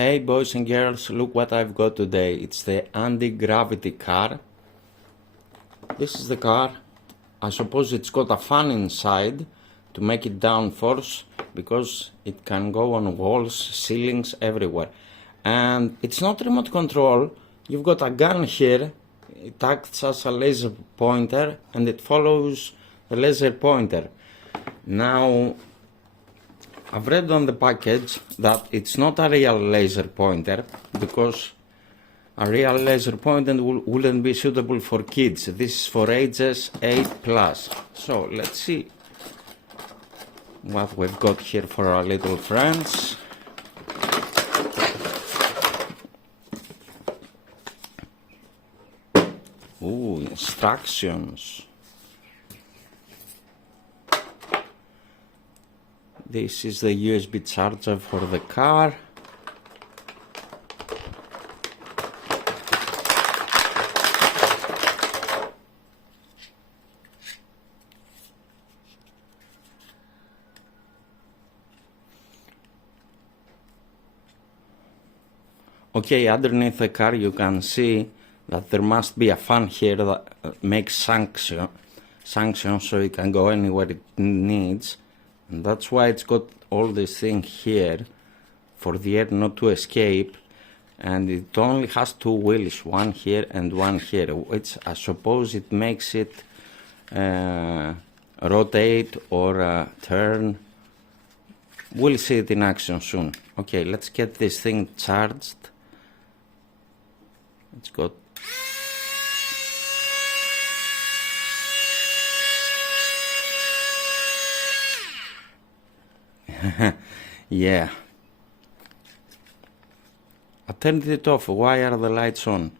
Hey boys and girls, look what I've got today. It's the anti-gravity car. This is the car. I suppose it's got a fan inside to make it downforce because it can go on walls, ceilings, everywhere. And it's not remote control. You've got a gun here. It acts as a laser pointer and it follows the laser pointer. Now, I've read on the package that it's not a real laser pointer because a real laser pointer wouldn't be suitable for kids. This is for ages 8+. So let's see what we've got here for our little friends. Ooh, instructions. This is the USB charger for the car. Okay, underneath the car you can see that there must be a fan here that makes suction so it can go anywhere it needs. And that's why it's got all this thing here for the air not to escape, and it only has two wheels, one here and one here, which I suppose it makes it rotate or turn. We'll see it in action soon. Okay, let's get this thing charged. It's got yeah. I turned it off. Why are the lights on?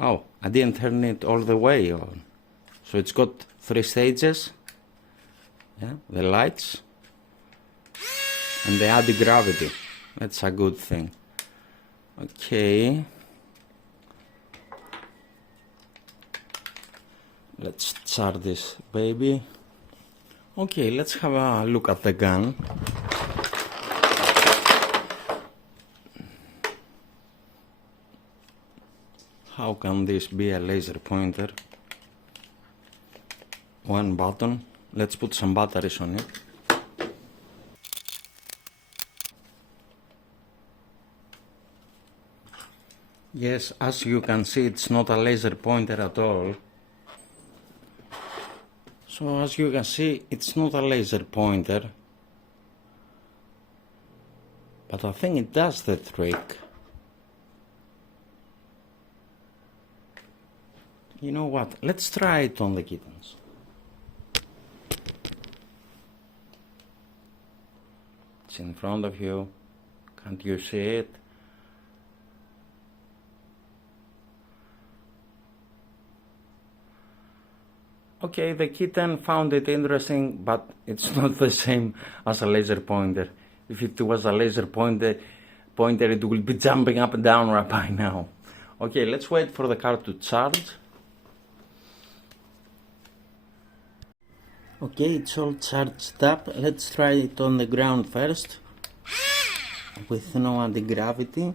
Oh, I didn't turn it all the way on. So it's got 3 stages. Yeah, the lights and the anti-gravity. That's a good thing. Okay. Let's start this baby. Okay, let's have a look at the gun. How can this be a laser pointer? One button. Let's put some batteries on it. Yes, as you can see, it's not a laser pointer at all. So as you can see, it's not a laser pointer, but I think it does the trick. You know what? Let's try it on the kittens. It's in front of you. Can't you see it? Okay, the kitten found it interesting, but it's not the same as a laser pointer. If it was a laser pointer, it will be jumping up and down right by now. Okay, let's wait for the car to charge. Okay, it's all charged up. Let's try it on the ground first, with no anti-gravity.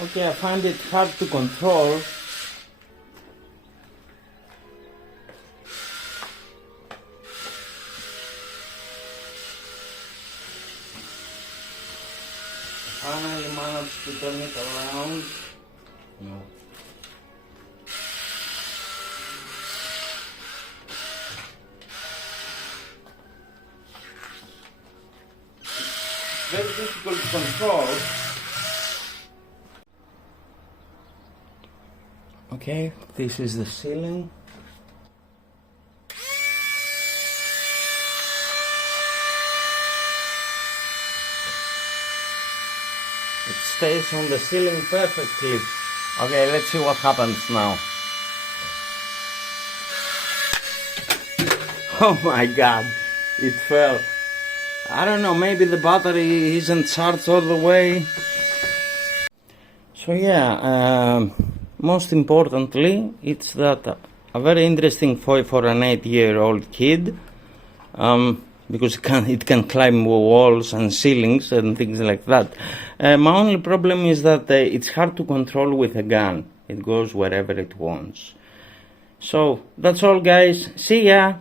Okay, I find it hard to control. Finally managed to turn it around. No. It's very difficult to control. Okay, this is the ceiling. It stays on the ceiling perfectly. Okay, let's see what happens now. Oh my god, it fell. I don't know, maybe the battery isn't charged all the way. So yeah, most importantly, it's that a very interesting toy for an 8-year-old kid, because it can climb walls and ceilings and things like that. My only problem is that it's hard to control with a gun. It goes wherever it wants. So that's all, guys. See ya!